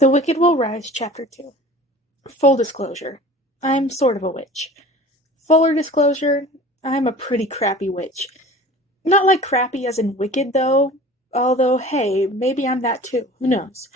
The Wicked Will Rise, Chapter 2. Full disclosure. I'm sort of a witch. Fuller disclosure, I'm a pretty crappy witch. Not like crappy as in wicked, though, although, hey, maybe I'm that too, who knows.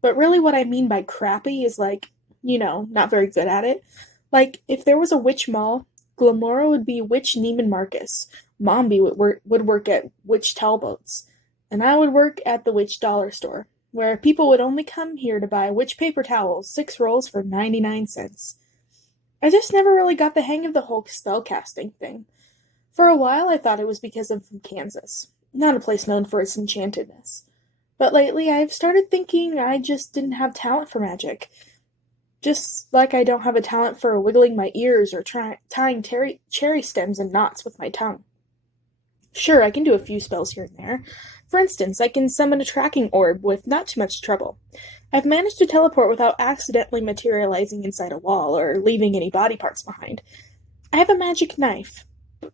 But really what I mean by crappy is not very good at it. Like, if there was a witch mall, Glamora would be Witch Neiman Marcus, Mombi would work at Witch Talbot's, and I would work at the Witch Dollar Store, where people would only come here to buy witch paper towels, 6 rolls for 99 cents. I just never really got the hang of the whole spellcasting thing. For a while I thought it was because I'm from Kansas, not a place known for its enchantedness. But lately I've started thinking I just didn't have talent for magic. Just like I don't have a talent for wiggling my ears or tying cherry stems in knots with my tongue. Sure, I can do a few spells here and there. For instance, I can summon a tracking orb with not too much trouble. I've managed to teleport without accidentally materializing inside a wall or leaving any body parts behind. I have a magic knife,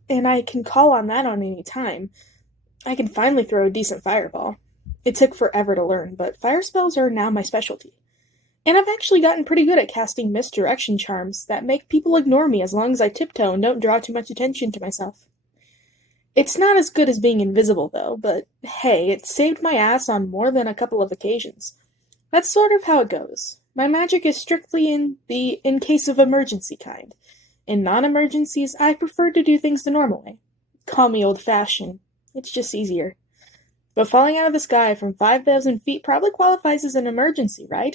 and I can call on that on any time. I can finally throw a decent fireball. It took forever to learn, but fire spells are now my specialty. And I've actually gotten pretty good at casting misdirection charms that make people ignore me as long as I tiptoe and don't draw too much attention to myself. It's not as good as being invisible, though, but hey, it saved my ass on more than a couple of occasions. That's sort of how it goes. My magic is strictly in case of emergency kind. In non-emergencies, I prefer to do things the normal way. Call me old-fashioned. It's just easier. But falling out of the sky from 5,000 feet probably qualifies as an emergency, right?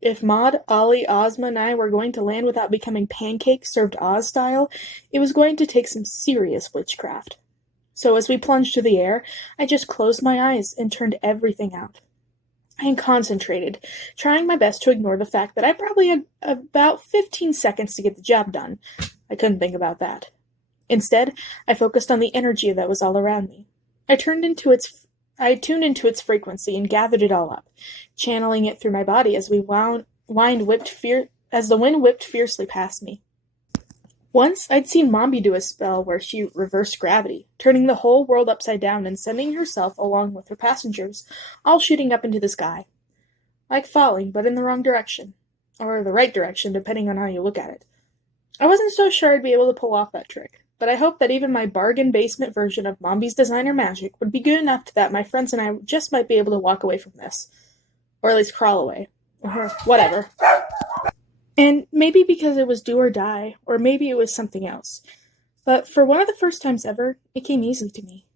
If Maud, Ollie, Ozma, and I were going to land without becoming pancakes served Oz style, it was going to take some serious witchcraft. So as we plunged through the air, I just closed my eyes and turned everything out. I concentrated, trying my best to ignore the fact that I probably had about 15 seconds to get the job done. I couldn't think about that. Instead, I focused on the energy that was all around me. I tuned into its frequency and gathered it all up, channeling it through my body as the wind whipped fiercely past me. Once, I'd seen Mombi do a spell where she reversed gravity, turning the whole world upside down and sending herself along with her passengers, all shooting up into the sky. Like falling, but in the wrong direction. Or the right direction, depending on how you look at it. I wasn't so sure I'd be able to pull off that trick, but I hoped that even my bargain basement version of Mombi's designer magic would be good enough that my friends and I just might be able to walk away from this. Or at least crawl away. Or whatever. And maybe because it was do or die, or maybe it was something else. But for one of the first times ever, it came easily to me.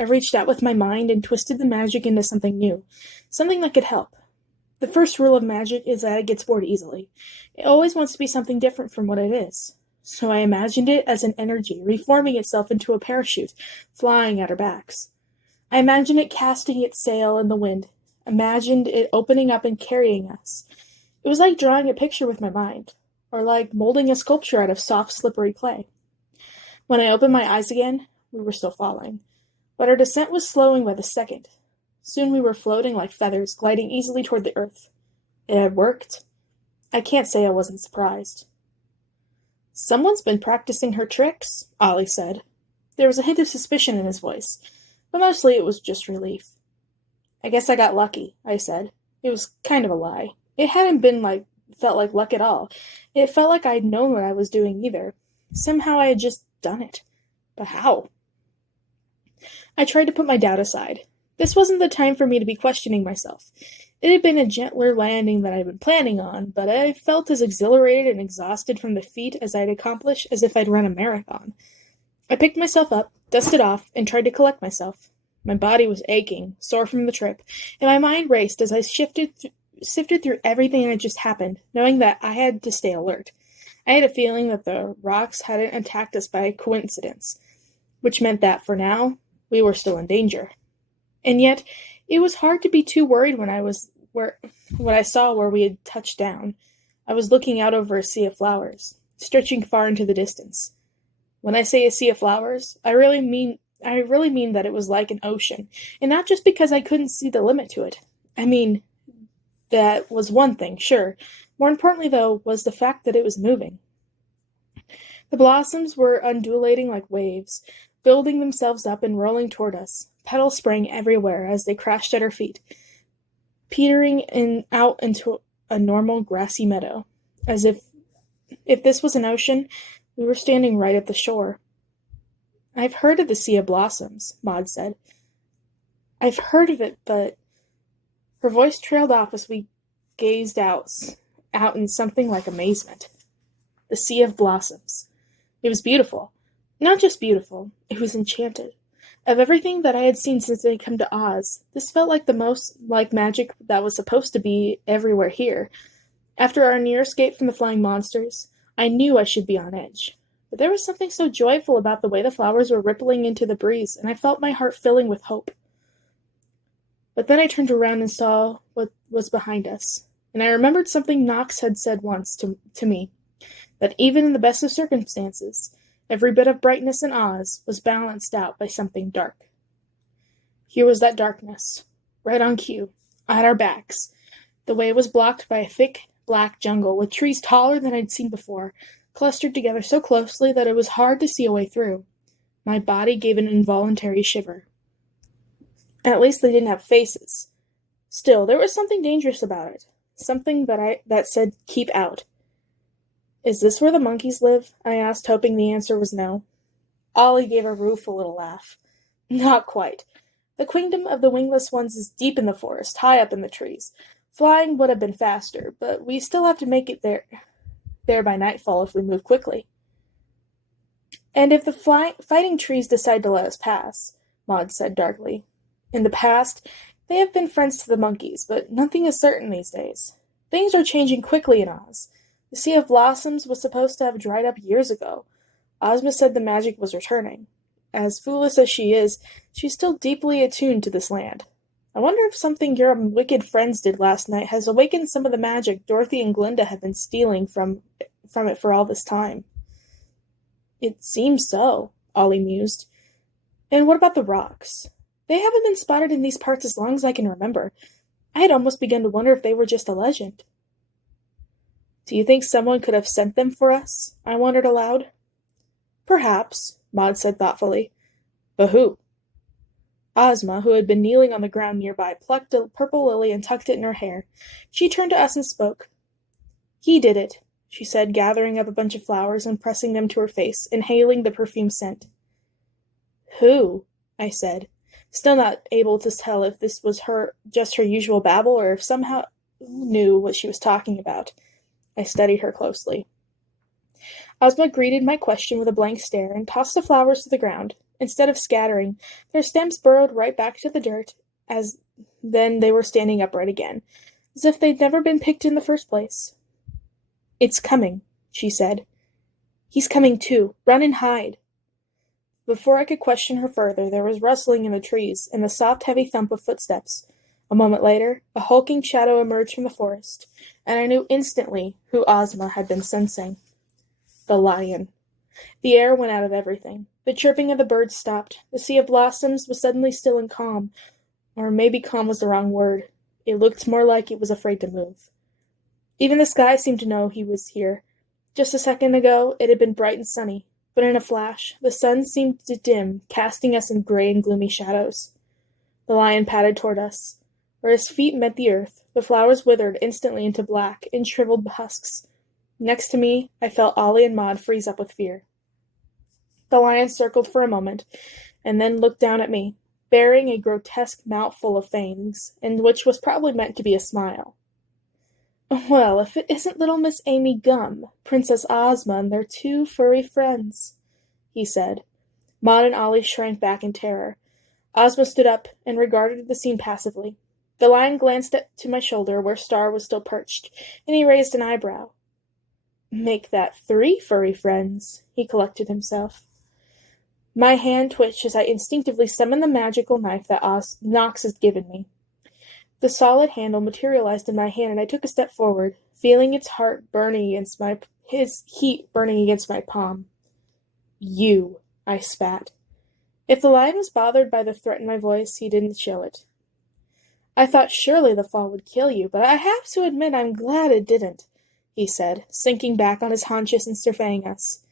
I reached out with my mind and twisted the magic into something new. Something that could help. The first rule of magic is that it gets bored easily. It always wants to be something different from what it is. So I imagined it as an energy, reforming itself into a parachute, flying at our backs. I imagined it casting its sail in the wind. Imagined it opening up and carrying us. It was like drawing a picture with my mind, or like molding a sculpture out of soft, slippery clay. When I opened my eyes again, we were still falling, but our descent was slowing by the second. Soon we were floating like feathers, gliding easily toward the earth. It had worked. I can't say I wasn't surprised. "Someone's been practicing her tricks," Ollie said. There was a hint of suspicion in his voice, but mostly it was just relief. "I guess I got lucky," I said. It was kind of a lie. It hadn't felt like luck at all. It felt like I'd known what I was doing either. Somehow I had just done it. But how? I tried to put my doubt aside. This wasn't the time for me to be questioning myself. It had been a gentler landing than I'd been planning on, but I felt as exhilarated and exhausted from the feat as I'd accomplished as if I'd run a marathon. I picked myself up, dusted off, and tried to collect myself. My body was aching, sore from the trip, and my mind raced as I sifted through everything that just happened, knowing that I had to stay alert. I had a feeling that the rocks hadn't attacked us by coincidence, which meant that, for now, we were still in danger. And yet, it was hard to be too worried when I saw where we had touched down. I was looking out over a sea of flowers, stretching far into the distance. When I say a sea of flowers, I really mean that it was like an ocean, and not just because I couldn't see the limit to it. I mean, that was one thing, sure. More importantly, though, was the fact that it was moving. The blossoms were undulating like waves, building themselves up and rolling toward us. Petals sprang everywhere as they crashed at our feet. out into a normal grassy meadow, as if this was an ocean, we were standing right at the shore. "I've heard of the Sea of Blossoms," Maud said. "I've heard of it, but—" Her voice trailed off as we gazed out in something like amazement. The Sea of Blossoms. It was beautiful. Not just beautiful, it was enchanted. Of everything that I had seen since I had come to Oz, this felt like the most like magic that was supposed to be everywhere here. After our near escape from the flying monsters, I knew I should be on edge. But there was something so joyful about the way the flowers were rippling into the breeze, and I felt my heart filling with hope. But then I turned around and saw what was behind us, and I remembered something Knox had said once to me, that even in the best of circumstances, every bit of brightness in Oz was balanced out by something dark. Here was that darkness, right on cue, at our backs. The way was blocked by a thick, black jungle with trees taller than I'd seen before, clustered together so closely that it was hard to see a way through. My body gave an involuntary shiver. At least they didn't have faces. Still, there was something dangerous about it. Something that said, "Keep out." "Is this where the monkeys live?" I asked, hoping the answer was no. Ollie gave a rueful little laugh. "Not quite. The kingdom of the wingless ones is deep in the forest, high up in the trees. Flying would have been faster, but we still have to make it there by nightfall if we move quickly." "And if the fighting trees decide to let us pass," Maud said darkly. "In the past, they have been friends to the monkeys, but nothing is certain these days. Things are changing quickly in Oz. The Sea of Blossoms was supposed to have dried up years ago. Ozma said the magic was returning. As foolish as she is, she's still deeply attuned to this land. I wonder if something your wicked friends did last night has awakened some of the magic Dorothy and Glinda have been stealing from it for all this time." "It seems so," Ollie mused. "And what about the rocks? They haven't been spotted in these parts as long as I can remember. I had almost begun to wonder if they were just a legend." "Do you think someone could have sent them for us?" I wondered aloud. "Perhaps," Maud said thoughtfully. "But who?" Ozma, who had been kneeling on the ground nearby, plucked a purple lily and tucked it in her hair. She turned to us and spoke. "He did it," she said, gathering up a bunch of flowers and pressing them to her face, inhaling the perfume scent. "Who?" I said, still not able to tell if this was just her usual babble or if somehow knew what she was talking about. I studied her closely. Ozma greeted my question with a blank stare and tossed the flowers to the ground. Instead of scattering, their stems burrowed right back to the dirt, as then they were standing upright again, as if they'd never been picked in the first place. "It's coming," she said. "He's coming too. Run and hide." Before I could question her further, there was rustling in the trees and the soft, heavy thump of footsteps. A moment later, a hulking shadow emerged from the forest, and I knew instantly who Ozma had been sensing. The lion. The air went out of everything. The chirping of the birds stopped. The Sea of Blossoms was suddenly still and calm. Or maybe calm was the wrong word. It looked more like it was afraid to move. Even the sky seemed to know he was here. Just a second ago, it had been bright and sunny, but in a flash, the sun seemed to dim, casting us in gray and gloomy shadows. The lion padded toward us. Where his feet met the earth, the flowers withered instantly into black and shriveled husks. Next to me, I felt Ollie and Maud freeze up with fear. The lion circled for a moment, and then looked down at me, bearing a grotesque mouthful of fangs, and which was probably meant to be a smile. "Well, if it isn't little Miss Amy Gum, Princess Ozma and their 2 furry friends," he said. Maud and Ollie shrank back in terror. Ozma stood up and regarded the scene passively. The lion glanced to my shoulder, where Star was still perched, and he raised an eyebrow. "Make that 3 furry friends," he collected himself. My hand twitched as I instinctively summoned the magical knife that Knox had given me. The solid handle materialized in my hand, and I took a step forward, feeling his heat burning against my palm. "You," I spat. If the lion was bothered by the threat in my voice, he didn't show it. "I thought surely the fall would kill you, but I have to admit I'm glad it didn't," he said, sinking back on his haunches and surveying us.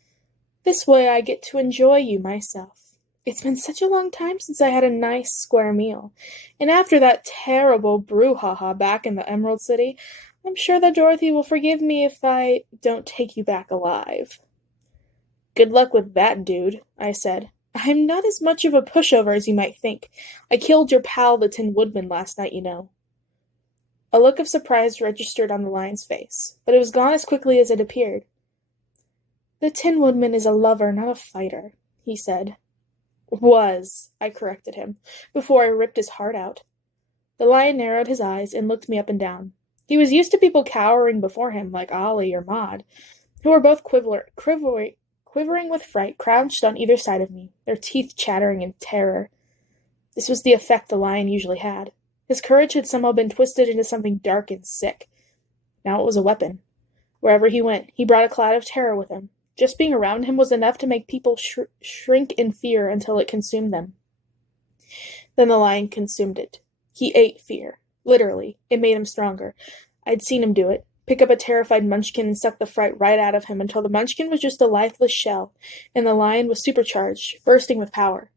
"This way I get to enjoy you myself. It's been such a long time since I had a nice square meal. And after that terrible brouhaha back in the Emerald City, I'm sure that Dorothy will forgive me if I don't take you back alive. Good luck with that, dude, I said. I'm not as much of a pushover as you might think. I killed your pal, the Tin Woodman, last night, you know. A look of surprise registered on the lion's face, but it was gone as quickly as it appeared. The Tin Woodman is a lover, not a fighter, he said. Was, I corrected him, before I ripped his heart out. The lion narrowed his eyes and looked me up and down. He was used to people cowering before him, like Ollie or Maud, who were both quivering with fright, crouched on either side of me, their teeth chattering in terror. This was the effect the lion usually had. His courage had somehow been twisted into something dark and sick. Now it was a weapon. Wherever he went, he brought a cloud of terror with him. Just being around him was enough to make people shrink in fear until it consumed them. Then the lion consumed it. He ate fear. Literally. It made him stronger. I'd seen him do it. Pick up a terrified munchkin and suck the fright right out of him until the munchkin was just a lifeless shell, and the lion was supercharged, bursting with power.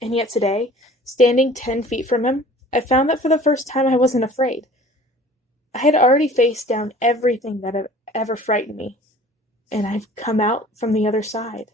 And yet today, standing 10 feet from him, I found that for the first time I wasn't afraid. I had already faced down everything that had ever frightened me, and I've come out from the other side.